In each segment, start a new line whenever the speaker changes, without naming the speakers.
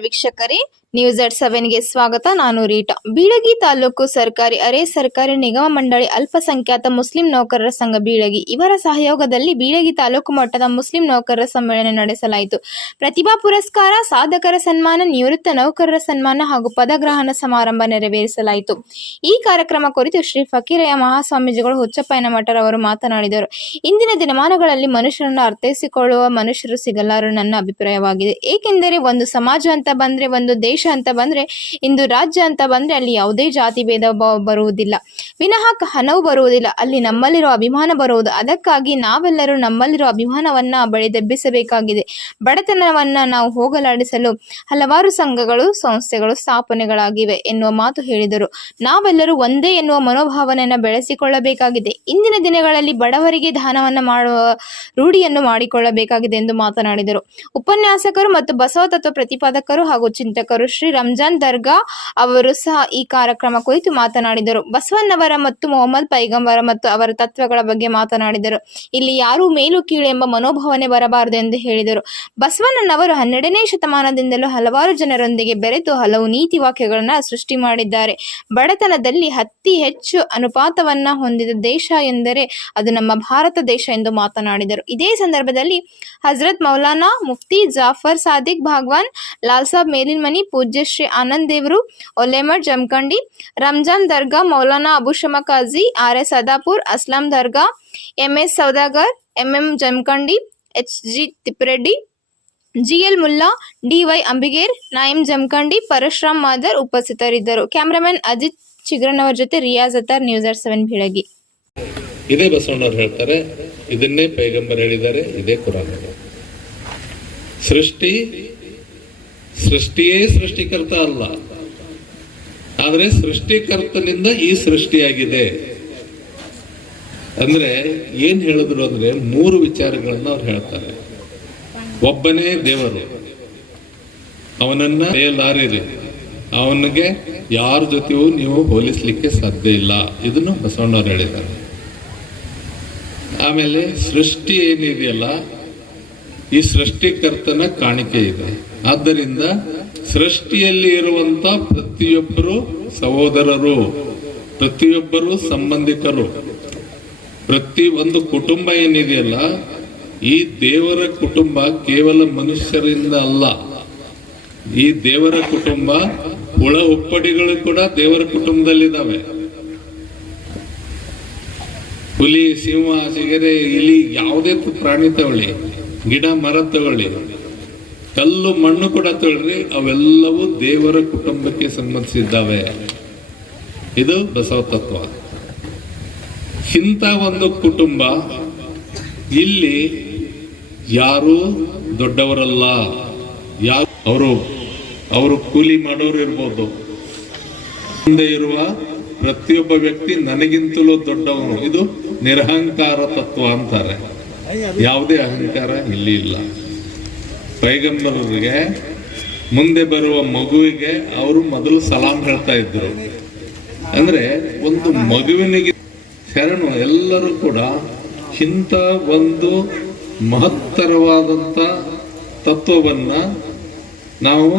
ವೀಕ್ಷಕರೇ ನ್ಯೂಸ್ ಎಟ್ ಸೆವೆನ್ಗೆ ಸ್ವಾಗತ. ನಾನು ರೀಟಾ. ಬೀಳಗಿ ತಾಲೂಕು ಸರ್ಕಾರಿ ಅರೆ ಸರ್ಕಾರಿ ನಿಗಮ ಮಂಡಳಿ ಅಲ್ಪಸಂಖ್ಯಾತ ಮುಸ್ಲಿಂ ನೌಕರರ ಸಂಘ ಬೀಳಗಿ. ಇವರ ಸಹಯೋಗದಲ್ಲಿ ಬೀಳಗಿ ತಾಲೂಕು ಮಟ್ಟದ ಮುಸ್ಲಿಂ ನೌಕರರ ಸಮ್ಮೇಳನ ನಡೆಸಲಾಯಿತು. ಪ್ರತಿಭಾ ಪುರಸ್ಕಾರ, ಸಾಧಕರ ಸನ್ಮಾನ, ನಿವೃತ್ತ ನೌಕರರ ಸನ್ಮಾನ ಹಾಗೂ ಪದಗ್ರಹಣ ಸಮಾರಂಭ ನೆರವೇರಿಸಲಾಯಿತು. ಈ ಕಾರ್ಯಕ್ರಮ ಕುರಿತು ಶ್ರೀ ಫಕೀರಯ್ಯ ಮಹಾಸ್ವಾಮೀಜಿಗಳು ಹುಚ್ಚಪ್ಪಯ್ಯನ ಮಠರವರು ಮಾತನಾಡಿದರು. ಇಂದಿನ ದಿನಮಾನಗಳಲ್ಲಿ ಮನುಷ್ಯರನ್ನು ಅರ್ಥೈಸಿಕೊಳ್ಳುವ ಮನುಷ್ಯರು ಸಿಗಲಾರು ನನ್ನ ಅಭಿಪ್ರಾಯವಾಗಿದೆ. ಏಕೆಂದರೆ ಒಂದು ಸಮಾಜ ಅಂತ ಬಂದ್ರೆ, ಒಂದು ದೇಶ ಅಂತ ಬಂದ್ರೆ, ಇಂದು ರಾಜ್ಯ ಅಂತ ಬಂದ್ರೆ ಅಲ್ಲಿ ಯಾವುದೇ ಜಾತಿ ಭೇದ ಭಾವ ಬರುವುದಿಲ್ಲ. ವಿನಃ ಹಣವು ಬರುವುದಿಲ್ಲ. ಅಲ್ಲಿ ನಮ್ಮಲ್ಲಿರೋ ಅಭಿಮಾನ ಬರುವುದು. ಅದಕ್ಕಾಗಿ ನಾವೆಲ್ಲರೂ ನಮ್ಮಲ್ಲಿರೋ ಅಭಿಮಾನವನ್ನ ಬಳಿದೆಬ್ಬಿಸಬೇಕಾಗಿದೆ. ಬಡತನವನ್ನ ನಾವು ಹೋಗಲಾಡಿಸಲು ಹಲವಾರು ಸಂಘಗಳು, ಸಂಸ್ಥೆಗಳು, ಸ್ಥಾಪನೆಗಳಾಗಿವೆ ಎನ್ನುವ ಮಾತು ಹೇಳಿದರು. ನಾವೆಲ್ಲರೂ ಒಂದೇ ಎನ್ನುವ ಮನೋಭಾವನೆಯನ್ನು ಬೆಳೆಸಿಕೊಳ್ಳಬೇಕಾಗಿದೆ. ಇಂದಿನ ದಿನಗಳಲ್ಲಿ ಬಡವರಿಗೆ ದಾನವನ್ನು ಮಾಡುವ ರೂಢಿಯನ್ನು ಮಾಡಿಕೊಳ್ಳಬೇಕಾಗಿದೆ ಎಂದು ಮಾತನಾಡಿದರು. ಉಪನ್ಯಾಸಕರು ಮತ್ತು ಬಸವ ತತ್ವ ಪ್ರತಿಪಾದಕರು ಹಾಗೂ ಚಿಂತಕರು ಶ್ರೀ ರಂಜಾನ್ ದರ್ಗಾ ಅವರು ಸಹ ಈ ಕಾರ್ಯಕ್ರಮ ಕುರಿತು ಮಾತನಾಡಿದರು. ಬಸವಣ್ಣವರ ಮತ್ತು ಮೊಹಮ್ಮದ್ ಪೈಗಂಬರ ಮತ್ತು ಅವರ ತತ್ವಗಳ ಬಗ್ಗೆ ಮಾತನಾಡಿದರು. ಇಲ್ಲಿ ಯಾರೂ ಮೇಲು ಕೀಳು ಎಂಬ ಮನೋಭಾವನೆ ಬರಬಾರದು ಎಂದು ಹೇಳಿದರು. ಬಸವಣ್ಣನವರು ಹನ್ನೆರಡನೇ ಶತಮಾನದಿಂದಲೂ ಹಲವಾರು ಜನರೊಂದಿಗೆ ಬೆರೆತು ಹಲವು ನೀತಿ ವಾಕ್ಯಗಳನ್ನು ಸೃಷ್ಟಿ ಮಾಡಿದ್ದಾರೆ. ಬಡತನದಲ್ಲಿ ಅತಿ ಹೆಚ್ಚು ಅನುಪಾತವನ್ನ ಹೊಂದಿದ ದೇಶ ಎಂದರೆ ಅದು ನಮ್ಮ ಭಾರತ ದೇಶ ಎಂದು ಮಾತನಾಡಿದರು. ಇದೇ ಸಂದರ್ಭದಲ್ಲಿ ಹಜರತ್ ಮೌಲಾನಾ ಮುಫ್ತಿ ಜಾಫರ್ ಸಾದಿಕ್ ಭಾಗ್ವಾನ್ ಲಾಲ್ ಸಾಬ್ ಮೇಲಿನ್ಮನಿ ಪೂಜ್ಯ ಶ್ರೀ ಆನಂದ್ ದೇವರು, Olemath, Jamkhandi, Ramzan Darga, Maulana Abusham Kazi, R S Sadapur, Aslam Darga, M S Saudagar, M M Jamkhandi, H G Tippareddy, G L Mulla DY Ambiger, Naim Jamkhandi, Parashuram Madar ಉಪಸ್ಥಿತರಿದ್ದರು. ಕ್ಯಾಮ್ರಾಮನ್ ಅಜಿತ್ ಚಿಗ್ರನ್ ಅವರ ಜೊತೆ Riyaz Attar news R seven ಬೆಳಗ್ಗೆ
ಇದೇ ಬಸವಣ್ಣವ್ರು ಹೇಳ್ತಾರೆ, ಇದನ್ನೇ ಪೈಗಂಬರ್ ಹೇಳಿದ್ದಾರೆ, ಇದೇ ಕುರಾನ್. ಸೃಷ್ಟಿ ಸೃಷ್ಟಿಯೇ ಸೃಷ್ಟಿಕರ್ತ ಅಲ್ಲ. ಆದರೆ ಸೃಷ್ಟಿಕರ್ತನಿಂದ ಈ ಸೃಷ್ಟಿಯಾಗಿದೆ. ಅಂದ್ರೆ ಏನ್ ಹೇಳಿದ್ರು ಅಂದ್ರೆ ಮೂರು ವಿಚಾರಗಳನ್ನ ಅವ್ರು ಹೇಳ್ತಾರೆ. ಒಬ್ಬನೇ ದೇವರು. ಅವನನ್ನ ಲಾರಿರಿ ಅವನಿಗೆ ಯಾರ ಜೊತೆಯೂ ನೀವು ಹೋಲಿಸ್ಲಿಕ್ಕೆ ಸಾಧ್ಯ ಇಲ್ಲ. ಇದನ್ನು ಬಸವಣ್ಣವ್ರು ಹೇಳಿದ್ದಾರೆ. ಆಮೇಲೆ ಸೃಷ್ಟಿ ಏನಿದೆಯಲ್ಲ, ಈ ಸೃಷ್ಟಿಕರ್ತನ ಕಾಣಿಕೆ ಇದೆ. ಆದ್ದರಿಂದ ಸೃಷ್ಟಿಯಲ್ಲಿ ಇರುವಂತ ಪ್ರತಿಯೊಬ್ಬರು ಸಹೋದರರು, ಪ್ರತಿಯೊಬ್ಬರು ಸಂಬಂಧಿಕರು, ಪ್ರತಿ ಒಂದು ಕುಟುಂಬ ಏನಿದೆಯಲ್ಲ, ಈ ದೇವರ ಕುಟುಂಬ ಕೇವಲ ಮನುಷ್ಯರಿಂದ ಅಲ್ಲ. ಈ ದೇವರ ಕುಟುಂಬ ಹುಳ ಉಪ್ಪಡಿಗಳು ಕೂಡ ದೇವರ ಕುಟುಂಬದಲ್ಲಿದ್ದಾವೆ. ಹುಲಿ, ಸಿಂಹ, ಸಿಗರೆ, ಇಲಿ ಯಾವುದೇ ಪ್ರಾಣಿ ತಗೊಳ್ಳಿ, ಗಿಡ ಮರ ತಗೊಳ್ಳಿ ಕಲ್ಲು ಮಣ್ಣು ಕೂಡ ತೊಳ್ರಿ ಅವೆಲ್ಲವೂ ದೇವರ ಕುಟುಂಬಕ್ಕೆ ಸಂಬಂಧಿಸಿದ್ದಾವೆ. ಇದು ಬಸವ ತತ್ವ. ಇಂಥ ಒಂದು ಕುಟುಂಬ, ಇಲ್ಲಿ ಯಾರು ದೊಡ್ಡವರಲ್ಲ. ಯಾರು ಅವರು ಅವರು ಕೂಲಿ ಮಾಡೋರು ಇರ್ಬೋದು. ಮುಂದೆ ಇರುವ ಪ್ರತಿಯೊಬ್ಬ ವ್ಯಕ್ತಿ ನನಗಿಂತಲೂ ದೊಡ್ಡವನು. ಇದು ನಿರಹಂಕಾರ ತತ್ವ ಅಂತಾರೆ. ಯಾವುದೇ ಅಹಂಕಾರ ಇಲ್ಲಿ ಇಲ್ಲ. ಪೈಗಂಬರರಿಗೆ ಮುಂದೆ ಬರುವ ಮಗುವಿಗೆ ಅವರು ಮೊದಲು ಸಲಾಂ ಹೇಳ್ತಾ ಇದ್ರು. ಅಂದ್ರೆ ಒಂದು ಮಗುವಿನಿಗೆ ಶರಣು ಎಲ್ಲರೂ ಕೂಡ ಇಂಥ ಒಂದು ಮಹತ್ತರವಾದಂತ ತತ್ವವನ್ನ ನಾವು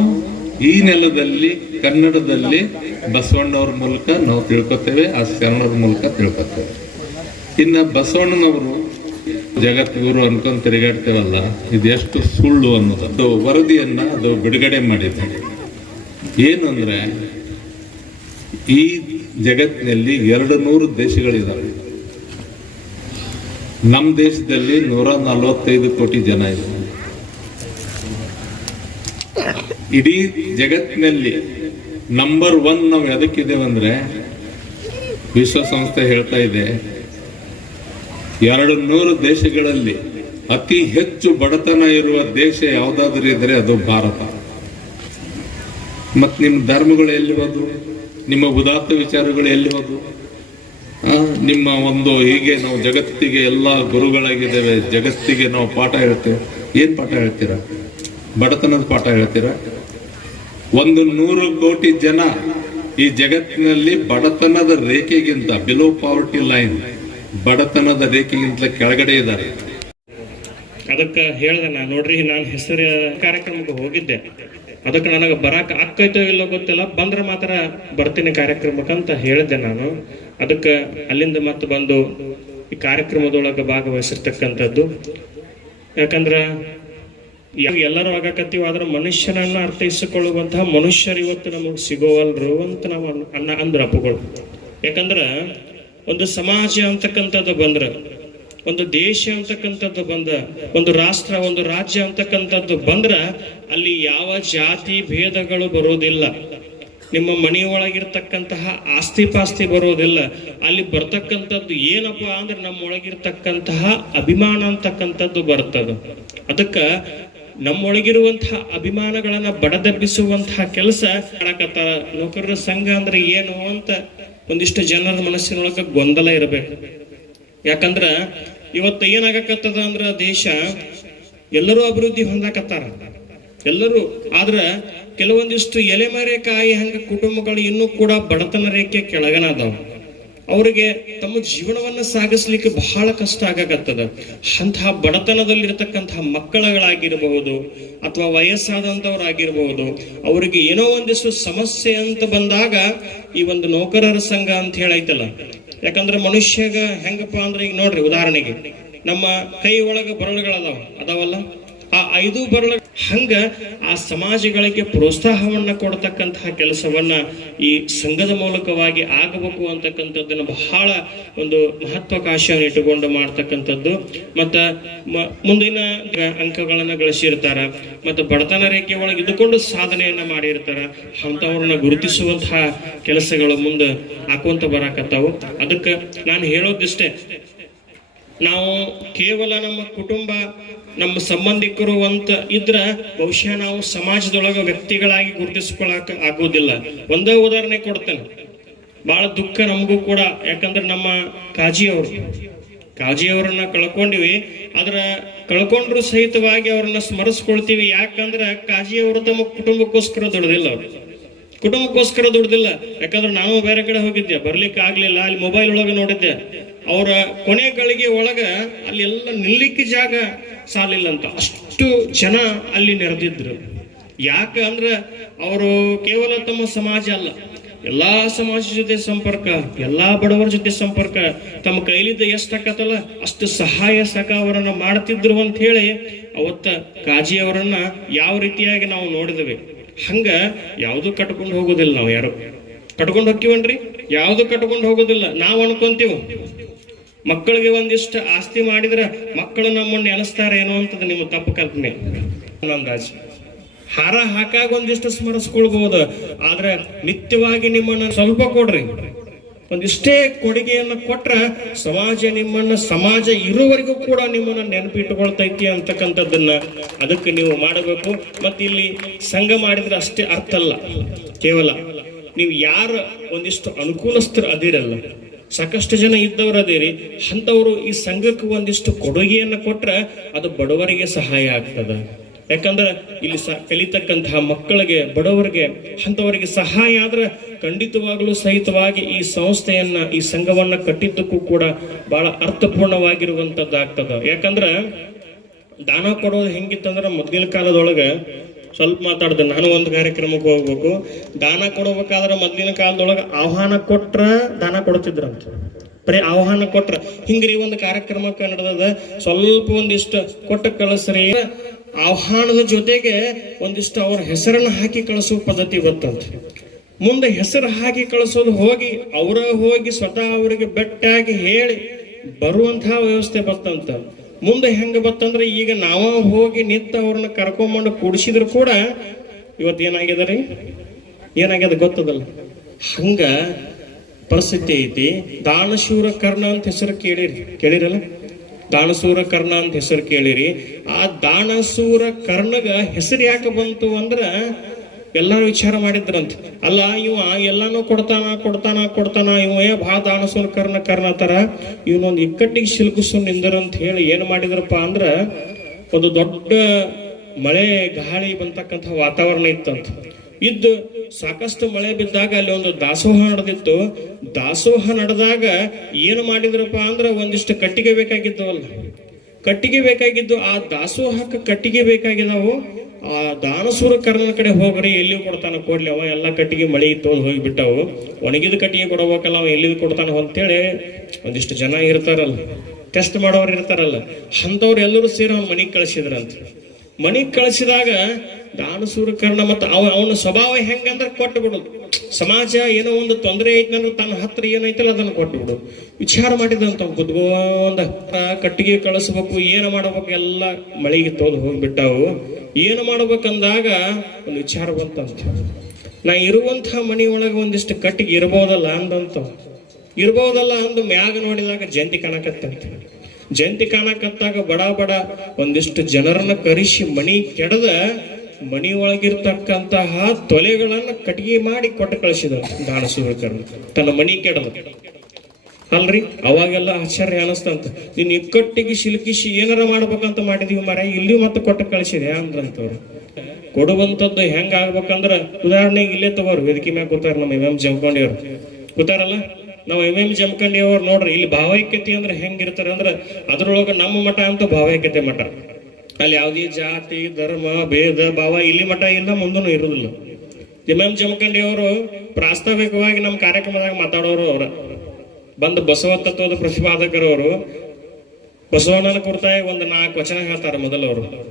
ಈ ನೆಲದಲ್ಲಿ, ಕನ್ನಡದಲ್ಲಿ ಬಸವಣ್ಣವ್ರ ಮೂಲಕ ನಾವು ತಿಳ್ಕೊತೇವೆ, ಆ ಶರಣರ ಮೂಲಕ ತಿಳ್ಕೊತೇವೆ. ಇನ್ನ ಬಸವಣ್ಣನವರು ಜಗದ್ಗುರು ಅನ್ಕೊಂಡು ತಿರುಗಾಡ್ತೇವಲ್ಲ, ಇದೆಷ್ಟು ಸುಳ್ಳು ಅನ್ನೋದು. ಅದು ವರದಿಯನ್ನ ಅದು ಬಿಡುಗಡೆ ಮಾಡಿದೆ. ಏನಂದ್ರೆ, ಈ ಜಗತ್ತಿನಲ್ಲಿ ಎರಡು ನೂರು ದೇಶಗಳಿದಾವೆ. ನಮ್ಮ ದೇಶದಲ್ಲಿ ನೂರ ನಲವತ್ತೈದು ಕೋಟಿ ಜನ ಇದ್ದಾರೆ. ಇಡೀ ಜಗತ್ತಿನಲ್ಲಿ ನಂಬರ್ ಒನ್ ನಾವು ಎದಕ್ಕಿದ್ದೇವೆ ಅಂದ್ರೆ ವಿಶ್ವಸಂಸ್ಥೆ ಹೇಳ್ತಾ ಇದೆ ಎರಡು ನೂರು ದೇಶಗಳಲ್ಲಿ ಅತಿ ಹೆಚ್ಚು ಬಡತನ ಇರುವ ದೇಶ ಯಾವುದಾದ್ರೂ ಇದ್ರೆ ಅದು ಭಾರತ. ಮತ್ ನಿಮ್ಮ ಧರ್ಮಗಳು ಎಲ್ಲಿ ಹೋದ್ರು ನಿಮ್ಮ ಉದಾತ್ತ ವಿಚಾರಗಳು ಎಲ್ಲಿ ಹೋದ್ರು ನಿಮ್ಮ ಒಂದು ಹೀಗೆ ನಾವು ಜಗತ್ತಿಗೆ ಎಲ್ಲ ಗುರುಗಳಾಗಿದ್ದೇವೆ, ಜಗತ್ತಿಗೆ ನಾವು ಪಾಠ ಹೇಳ್ತೇವೆ. ಏನ್ ಪಾಠ ಹೇಳ್ತೀರಾ? ಬಡತನದ ಪಾಠ ಹೇಳ್ತೀರಾ? ಒಂದು ನೂರು ಕೋಟಿ ಜನ ಈ ಜಗತ್ತಿನಲ್ಲಿ ಬಡತನದ ರೇಖೆಗಿಂತ ಬಿಲೋ ಪಾವರ್ಟಿ ಲೈನ್ ಬಡತನದ ರೇಖೆಗಿಂತ ಕೆಳಗಡೆ ಇದ್ದಾರೆ.
ಅದಕ್ಕೆ ಹೇಳ್ದೆ ನಾನು ನೋಡ್ರಿ, ನಾನು ಹೆಸರು ಕಾರ್ಯಕ್ರಮಕ್ಕೆ ಹೋಗಿದ್ದೆ. ಅದಕ್ಕೆ ನನಗೆ ಬರಕ್ಕೆ ಆಕ್ಕೈತೋ ಇಲ್ಲೋ ಗೊತ್ತಿಲ್ಲ. ಬಂದ್ರೆ ಮಾತ್ರ ಬರ್ತೀನಿ ಕಾರ್ಯಕ್ರಮಕ್ಕೆ ಅಂತ ಹೇಳಿದ್ದೆ ನಾನು. ಅದಕ್ಕೆ ಅಲ್ಲಿಂದ ಮತ್ತೆ ಬಂದು ಈ ಕಾರ್ಯಕ್ರಮದೊಳಗೆ ಭಾಗವಹಿಸಿರ್ತಕ್ಕಂಥದ್ದು. ಯಾಕಂದ್ರೆ ಎಲ್ಲರೂ ಆಗಕತ್ತೀವಿ, ಆದ್ರೆ ಮನುಷ್ಯನನ್ನ ಅರ್ಥೈಸಿಕೊಳ್ಳುವಂತಹ ಮನುಷ್ಯರು ಇವತ್ತು ನಮಗೆ ಸಿಗೋವಲ್ರು ಅಂತ ನಾವು ಅನ್- ಅನ್ನ ಅಂದ್ರ ಅಪ್ಪುಗಳು ಯಾಕಂದ್ರ ಒಂದು ಸಮಾಜ ಅಂತಕ್ಕಂಥದ್ದು ಬಂದ್ರ, ಒಂದು ದೇಶ ಅಂತಕ್ಕಂಥದ್ದು ಬಂದ, ಒಂದು ರಾಷ್ಟ್ರ, ಒಂದು ರಾಜ್ಯ ಅಂತಕ್ಕಂಥದ್ದು ಬಂದ್ರ, ಅಲ್ಲಿ ಯಾವ ಜಾತಿ ಭೇದಗಳು ಬರೋದಿಲ್ಲ. ನಿಮ್ಮ ಮನೆಯೊಳಗಿರ್ತಕ್ಕಂತಹ ಆಸ್ತಿ ಪಾಸ್ತಿ ಬರೋದಿಲ್ಲ. ಅಲ್ಲಿ ಬರ್ತಕ್ಕಂಥದ್ದು ಏನಪ್ಪ ಅಂದ್ರೆ ನಮ್ಮೊಳಗಿರ್ತಕ್ಕಂತಹ ಅಭಿಮಾನ ಅಂತಕ್ಕಂಥದ್ದು ಬರ್ತದ. ಅದಕ್ಕ ನಮ್ಮೊಳಗಿರುವಂತಹ ಅಭಿಮಾನಗಳನ್ನ ಬಡದಬ್ಬಿಸುವಂತಹ ಕೆಲಸ ಮಾಡಕತ್ತಾರ. ನೌಕರರ ಸಂಘ ಅಂದ್ರೆ ಏನು ಅಂತ ಒಂದಿಷ್ಟು ಜನರ ಮನಸ್ಸಿನೊಳಗ ಗೊಂದಲ ಇರಬೇಕು. ಯಾಕಂದ್ರ ಇವತ್ತು ಏನಾಗಕತ್ತದ ಅಂದ್ರ ದೇಶ ಎಲ್ಲರೂ ಅಭಿವೃದ್ಧಿ ಹೊಂದಾಕತ್ತಾರ. ಎಲ್ಲರೂ ಆದ್ರ ಕೆಲವೊಂದಿಷ್ಟು ಎಲೆಮರೆ ಕಾಯಿ ಹಂಗ ಕುಟುಂಬಗಳು ಇನ್ನೂ ಕೂಡ ಬಡತನ ರೇಖೆ ಕೆಳಗನ ಅದಾವ. ಅವರಿಗೆ ತಮ್ಮ ಜೀವನವನ್ನ ಸಾಗಿಸ್ಲಿಕ್ಕೆ ಬಹಳ ಕಷ್ಟ ಆಗಕತ್ತದ. ಅಂತಹ ಬಡತನದಲ್ಲಿರತಕ್ಕಂತಹ ಮಕ್ಕಳುಗಳಾಗಿರಬಹುದು ಅಥವಾ ವಯಸ್ಸಾದಂಥವ್ರಾಗಿರ್ಬಹುದು, ಅವರಿಗೆ ಏನೋ ಒಂದಿಷ್ಟು ಸಮಸ್ಯೆ ಅಂತ ಬಂದಾಗ ಈ ಒಂದು ನೌಕರರ ಸಂಘ ಅಂತ ಹೇಳೈತಲ್ಲ. ಯಾಕಂದ್ರೆ ಮನುಷ್ಯಗ ಹೆಂಗಪ್ಪ ಅಂದ್ರೆ ಈಗ ನೋಡ್ರಿ ಉದಾಹರಣೆಗೆ, ನಮ್ಮ ಕೈ ಒಳಗ ಬರಳುಗಳದಾವ, ಅದಾವಲ್ಲ? ಆ ಐದು ಬರಳ ಹಂಗ ಆ ಸಮಾಜಗಳಿಗೆ ಪ್ರೋತ್ಸಾಹವನ್ನ ಕೊಡ್ತಕ್ಕಂತಹ ಕೆಲಸವನ್ನ ಈ ಸಂಘದ ಮೂಲಕವಾಗಿ ಆಗಬೇಕು ಅಂತಕ್ಕಂಥದ್ದನ್ನ ಬಹಳ ಒಂದು ಮಹತ್ವಾಕಾಂಕ್ಷೆಯನ್ನು ಇಟ್ಟುಕೊಂಡು ಮಾಡ್ತಕ್ಕಂಥದ್ದು. ಮತ್ತ ಮುಂದಿನ ಅಂಕಗಳನ್ನ ಗಳಿಸಿರ್ತಾರ. ಮತ್ತು ಬಡತನ ರೇಖೆ ಒಳಗೆ ಇದ್ದುಕೊಂಡು ಸಾಧನೆಯನ್ನ ಮಾಡಿರ್ತಾರ. ಅಂಥವ್ರನ್ನ ಗುರುತಿಸುವಂತಹ ಕೆಲಸಗಳು ಮುಂದೆ ಹಾಕುವಂತ ಬರಾಕತ್ತಾವು. ಅದಕ್ಕೆ ನಾನು ಹೇಳೋದಿಷ್ಟೇ ನಾವು ಕೇವಲ ನಮ್ಮ ಕುಟುಂಬ, ನಮ್ಮ ಸಂಬಂಧಿಕರು ಅಂತ ಇದ್ರ ಬಹುಶಃ ನಾವು ಸಮಾಜದೊಳಗ ವ್ಯಕ್ತಿಗಳಾಗಿ ಗುರುತಿಸ್ಕೊಳಕ್ ಆಗೋದಿಲ್ಲ ಒಂದೇ ಉದಾಹರಣೆ ಕೊಡ್ತೇನೆ. ಬಹಳ ದುಃಖ ನಮಗೂ ಕೂಡ, ಯಾಕಂದ್ರೆ ನಮ್ಮ ಕಾಜಿಯವರು ಕಾಜಿಯವರನ್ನ ಕಳ್ಕೊಂಡಿವಿ. ಆದ್ರ ಕಳ್ಕೊಂಡ್ರು ಸಹಿತವಾಗಿ ಅವ್ರನ್ನ ಸ್ಮರಿಸ್ಕೊಳ್ತೀವಿ. ಯಾಕಂದ್ರ ಕಾಜಿಯವರು ತಮ್ಮ ಕುಟುಂಬಕ್ಕೋಸ್ಕರ ದುಡ್ದಿಲ್ಲ ಅವ್ರು. ಕುಟುಂಬಕ್ಕೋಸ್ಕರ ದುಡ್ದಿಲ್ಲ. ಯಾಕಂದ್ರೆ ನಾವು ಬೇರೆ ಕಡೆ ಹೋಗಿದ್ದೆ. ಬರ್ಲಿಕ್ಕೆ ಆಗ್ಲಿಲ್ಲ. ಅಲ್ಲಿ ಮೊಬೈಲ್ ಒಳಗೆ ನೋಡಿದ್ದೆ. ಅವರ ಕೊನೆ ಗಳಿಗೆ ಒಳಗ ಅಲ್ಲಿ ಎಲ್ಲ ನಿಲ್ಲಿಕ್ಕೆ ಜಾಗ ಸಾಲಿಲ್ಲ ಅಂತ. ಅಷ್ಟು ಜನ ಅಲ್ಲಿ ನೆರೆದಿದ್ರು. ಯಾಕೆ ಅಂದ್ರೆ ಅವರು ಕೇವಲ ತಮ್ಮ ಸಮಾಜ ಅಲ್ಲ. ಎಲ್ಲಾ ಸಮಾಜ ಜೊತೆ ಸಂಪರ್ಕ, ಎಲ್ಲಾ ಬಡವರ ಜೊತೆ ಸಂಪರ್ಕ, ತಮ್ಮ ಕೈಲಿದ್ದ ಎಷ್ಟಾಕತ್ತಲ್ಲ ಅಷ್ಟು ಸಹಾಯ ಸಹಕಾರವನ್ನ ಮಾಡ್ತಿದ್ರು ಅಂತ ಹೇಳಿ ಅವತ್ತ ಕಾಜಿ ಅವರನ್ನ ಯಾವ ರೀತಿಯಾಗಿ ನಾವು ನೋಡಿದ್ವಿ. ಹಂಗ ಯಾವುದು ಕಟ್ಕೊಂಡು ಹೋಗೋದಿಲ್ಲ ನಾವು ಯಾರು? ಕಟ್ಕೊಂಡು ಹೋಗ್ತೀವನ್ರಿ ಯಾವುದು ಕಟ್ಕೊಂಡು ಹೋಗೋದಿಲ್ಲ. ನಾವು ಅನ್ಕೊಂತೀವಿ. ಮಕ್ಕಳಿಗೆ ಒಂದಿಷ್ಟು ಆಸ್ತಿ ಮಾಡಿದ್ರೆ ಮಕ್ಕಳು ನಮ್ಮನ್ನ ಎನಿಸ್ತಾರೆ ಏನೋ ಅಂತದ ನಿಮ್ಮ ತಪ್ಪು ಕಲ್ಪನೆ. ಅಂದಾಜು ಹಾರ ಹಾಕಾಗ ಒಂದಿಷ್ಟು ಸ್ಮರಿಸ್ಕೊಳ್ಬಹುದು ಆದ್ರೆ ನಿತ್ಯವಾಗಿ ನಿಮ್ಮನ್ನ ಸ್ವಲ್ಪ ಕೊಡ್ರಿ. ಒಂದಿಷ್ಟೇ ಕೊಡುಗೆಯನ್ನ ಕೊಟ್ರ ಸಮಾಜ ನಿಮ್ಮನ್ನ, ಸಮಾಜ ಇರುವವರೆಗೂ ಕೂಡ ನಿಮ್ಮನ್ನ ನೆನಪಿಟ್ಟುಕೊಳ್ತೈತಿ ಅಂತಕ್ಕಂಥದ್ದನ್ನ ಅದಕ್ಕೆ ನೀವು ಮಾಡಬೇಕು. ಮತ್ತೆ ಇಲ್ಲಿ ಸಂಘ ಮಾಡಿದ್ರೆ ಅಷ್ಟೇ ಅರ್ಥ ಅಲ್ಲ. ಕೇವಲ ನೀವು ಯಾರ ಒಂದಿಷ್ಟು ಅನುಕೂಲಸ್ಥರು ಅದಿರಲ್ಲ. ಸಾಕಷ್ಟು ಜನ ಇದ್ದವರು ಅದೇರಿ. ಅಂಥವ್ರು ಈ ಸಂಘಕ್ಕೆ ಒಂದಿಷ್ಟು ಕೊಡುಗೆಯನ್ನ ಕೊಟ್ರೆ ಅದು ಬಡವರಿಗೆ ಸಹಾಯ ಆಗ್ತದ. ಯಾಕಂದ್ರೆ ಇಲ್ಲಿ ಸ ಕಲಿತಕ್ಕಂತಹ ಮಕ್ಕಳಿಗೆ, ಬಡವರಿಗೆ, ಅಂಥವರಿಗೆ ಸಹಾಯ ಆದ್ರೆ ಖಂಡಿತವಾಗಲೂ ಸಹಿತವಾಗಿ ಈ ಸಂಸ್ಥೆಯನ್ನ, ಈ ಸಂಘವನ್ನ ಕಟ್ಟಿದ್ದಕ್ಕೂ ಕೂಡ ಬಹಳ ಅರ್ಥಪೂರ್ಣವಾಗಿರುವಂತದ್ದಾಗ್ತದ ಯಾಕಂದ್ರೆ ದಾನ ಕೊಡೋದು ಹೆಂಗಿತ್ತಂದ್ರೆ ಮೊದಲಿನ ಕಾಲದೊಳಗೆ ಸ್ವಲ್ಪ ಮಾತಾಡ್ದೆ, ನಾನು ಒಂದು ಕಾರ್ಯಕ್ರಮಕ್ಕೆ ಹೋಗ್ಬೇಕು. ದಾನ ಕೊಡಬೇಕಾದ್ರೆ ಮೊದಲಿನ ಕಾಲದೊಳಗೆ ಆಹ್ವಾನ ಕೊಟ್ರ ದಾನ ಕೊಡ್ತಿದ್ರಂತ. ಬರೀ ಆಹ್ವಾನ ಕೊಟ್ರ. ಹಿಂಗ್ರಿ ಒಂದು ಕಾರ್ಯಕ್ರಮಕ್ಕೆ ನಡೆದದ, ಸ್ವಲ್ಪ ಒಂದಿಷ್ಟು ಕೊಟ್ಟು ಕಳಿಸ್ರಿ. ಆಹ್ವಾನದ ಜೊತೆಗೆ ಒಂದಿಷ್ಟು ಅವ್ರ ಹೆಸರನ್ನು ಹಾಕಿ ಕಳಿಸೋ ಪದ್ಧತಿ ಬರ್ತಂತ ಮುಂದೆ ಹೆಸರು ಹಾಕಿ ಕಳಿಸೋದು ಹೋಗಿ ಅವರ ಹೋಗಿ ಸ್ವತಃ ಅವರಿಗೆ ಬೆಟ್ಟಾಗಿ ಹೇಳಿ ಬರುವಂತಹ ವ್ಯವಸ್ಥೆ ಬರ್ತಂತ. ಮುಂದೆ ಹೆಂಗೆ ಬತ್ತಂದ್ರೆ ಈಗ ನಾವ ಹೋಗಿ ನಿಂತ ಅವ್ರನ್ನ ಕರ್ಕೊಂಬಂದು ಕೂಡಿಸಿದ್ರು ಕೂಡ ಇವತ್ತು ಏನಾಗ್ಯದ ರೀ? ಏನಾಗ್ಯದ ಗೊತ್ತದಲ್ಲ? ಹಂಗ ಪರಿಸ್ಥಿತಿ ಐತಿ. ದಾನಶೂರ ಕರ್ಣ ಅಂತ ಹೆಸರು ಕೇಳಿರಿ. ಕೇಳಿರಲ್ಲ? ದಾನಸೂರ ಕರ್ಣ ಅಂತ ಹೆಸರು ಕೇಳಿರಿ. ಆ ದಾನಸೂರ ಕರ್ಣಗ ಹೆಸರು ಯಾಕೆ ಬಂತು ಅಂದ್ರ ಎಲ್ಲಾರು ವಿಚಾರ ಮಾಡಿದ್ರಂತ. ಅಲ್ಲ, ಇವ ಎಲ್ಲಾನು ಕೊಡ್ತಾನ ಕೊಡ್ತಾನ ಕೊಡ್ತಾನ, ಇವ ಏ ಬಾ ದಾನಸೂರ ಕರ್ಣ ಕರ್ಣ ತರ ಇವನೊಂದು ಇಕ್ಕಟ್ಟಿಗೆ ಸಿಲುಕಿಸು ನಿಂದರಂತ ಹೇಳಿ ಏನ್ ಮಾಡಿದ್ರಪ್ಪ ಅಂದ್ರ ಒಂದು ದೊಡ್ಡ ಮಳೆ ಗಾಳಿ ಬಂತಕ್ಕಂಥ ವಾತಾವರಣ ಇತ್ತಂತ. ಇದ್ದು ಸಾಕಷ್ಟು ಮಳೆ ಬಿದ್ದಾಗ ಅಲ್ಲಿ ಒಂದು ದಾಸೋಹ ನಡೆದಿತ್ತು. ದಾಸೋಹ ನಡೆದಾಗ ಏನು ಮಾಡಿದ್ರಪ್ಪ ಅಂದ್ರೆ ಒಂದಿಷ್ಟು ಕಟ್ಟಿಗೆ ಬೇಕಾಗಿದ್ದವಲ್ಲ ಕಟ್ಟಿಗೆ ಬೇಕಾಗಿದ್ದು ಆ ದಾಸೋಹಕ್ಕೆ ಕಟ್ಟಿಗೆ ಬೇಕಾಗಿದ್ದಾವು ಆ ದಾನಸೂರ ಕರ್ಣನ ಕಡೆ ಹೋಗ್ರಿ ಎಲ್ಲಿ ಕೊಡ್ತಾನೆ ಕೊಡ್ಲಿ, ಅವ ಎಲ್ಲ ಕಟ್ಟಿಗೆ ಮಳೆ ತೊಗೊಂಡು ಹೋಗಿಬಿಟ್ಟವು. ಒಣಗಿದ ಕಟ್ಟಿಗೆ ಕೊಡಬೇಕಲ್ಲ, ಅವ ಎಲ್ಲಿ ಕೊಡ್ತಾನೆ ಅಂತೇಳಿ ಒಂದಿಷ್ಟು ಜನ ಇರ್ತಾರಲ್ಲ ಟೆಸ್ಟ್ ಮಾಡೋರು ಇರ್ತಾರಲ್ಲ, ಅಂಥವ್ರು ಎಲ್ಲರೂ ಸೇರಿ ಅವ್ನ ಮನೆಗೆ ಕಳಿಸಿದ್ರಂತ. ಮನೆಗೆ ಕಳಿಸಿದಾಗ ದಾನಸೂರ ಕರ್ಣ ಮತ್ತು ಅವ ಅವನ ಸ್ವಭಾವ ಹೆಂಗಂದ್ರೆ ಕೊಟ್ಟು ಬಿಡೋದು ಸಮಾಜ ಏನೋ ಒಂದು ತೊಂದರೆ ಐತಂದ್ರೆ ತನ್ನ ಹತ್ರ ಏನೈತಲ್ಲ ಅದನ್ನು ಕೊಟ್ಟು ಬಿಡು. ವಿಚಾರ ಮಾಡಿದಂತ ಕುದ್ಗೋಂದ ಕಟ್ಟಿಗೆ ಕಳಿಸ್ಬೇಕು, ಏನು ಮಾಡ್ಬೇಕು ಎಲ್ಲ ಮಳೆಗೆ ತೋದು ಹೋಗ್ಬಿಟ್ಟಾವು. ಏನು ಮಾಡ್ಬೇಕಂದಾಗ ಒಂದು ವಿಚಾರ ಬಂತಂತ. ನಾ ಇರುವಂತಹ ಮನೆಯೊಳಗೆ ಒಂದಿಷ್ಟು ಕಟ್ಟಿಗೆ ಇರ್ಬೋದಲ್ಲ ಅಂದಂತ ಇರ್ಬೋದಲ್ಲ ಅಂದು ಮ್ಯಾಗ ನೋಡಿದಾಗ ಜಂತಿ ಕಾಣಕತ್ತಂತ. ಜಂತಿ ಕಾಣಕತ್ತಾಗ ಬಡ ಬಡ ಒಂದಿಷ್ಟು ಜನರನ್ನ ಕರೆಸಿ ಮಣಿ ಕೆಡದ ಮನಿ ಒಳಗಿರ್ತಕ್ಕಂತಹ ತೊಲೆಗಳನ್ನ ಕಟ್ಟಿಗೆ ಮಾಡಿ ಕೊಟ್ಟು ಕಳಿಸಿದ ದಾನಸೂರಕರ್ಣ ತನ್ನ ಮನಿ ಕೆಡದ. ಅಲ್ರಿ? ಅವಾಗೆಲ್ಲ ಆಶ್ಚರ್ಯ ಅನಸ್ತಂತ ನೀನ್ ಇಕ್ಕಟ್ಟಿಗೆ ಸಿಲುಕಿಸಿ ಏನಾರ ಮಾಡ್ಬೇಕಂತ ಮಾಡಿದೀವಿ ಮರ ಇಲ್ಲಿ ಮತ್ತೆ ಕೊಟ್ಟು ಕಳಿಸಿದೆ ಅಂದ್ರಂತವ್ರು. ಕೊಡುವಂಥದ್ದು ಹೆಂಗ ಆಗ್ಬೇಕಂದ್ರ ಉದಾಹರಣೆಗೆ ಇಲ್ಲೇ ತಗೋರು, ವೇದಿಕೆ ಮ್ಯಾಗ ಕೂತಾರ ನಮ್ಮ ಎಂ ಎಂ ಜಮಖಂಡಿಯವ್ರು ಕೂತಾರಲ್ಲ? ನಾವು ಎಂ ಎಂ ಜಮಖಂಡಿಯವ್ರು ನೋಡ್ರಿ, ಇಲ್ಲಿ ಭಾವೈಕ್ಯತೆ ಅಂದ್ರೆ ಹೆಂಗಿರ್ತಾರೆ ಅಂದ್ರೆ ಅದ್ರೊಳಗೆ ನಮ್ಮ ಮಠ ಅಂತ ಭಾವೈಕ್ಯತೆ ಮಠ. ಅಲ್ಲಿ ಯಾವುದೇ ಜಾತಿ, ಧರ್ಮ, ಭೇದ, ಭಾವ ಇಲ್ಲಿ ಮಠ ಇಲ್ಲ ಮುಂದೂ ಇರೋದಿಲ್ಲ. ಎಂ ಜಮಖಂಡಿ ಅವರು ಪ್ರಾಸ್ತಾವಿಕವಾಗಿ ನಮ್ಮ ಕಾರ್ಯಕ್ರಮದಾಗ ಮಾತಾಡೋರು ಅವರ. ಬಂದು ಬಸವ ತತ್ವದ ಪ್ರತಿಪಾದಕರವರು, ಬಸವಣ್ಣನ ಕುರಿತಾಗಿ ಒಂದು ನಾಲ್ಕು ವಚನ ಹೇಳ್ತಾರೆ ಮೊದಲವರು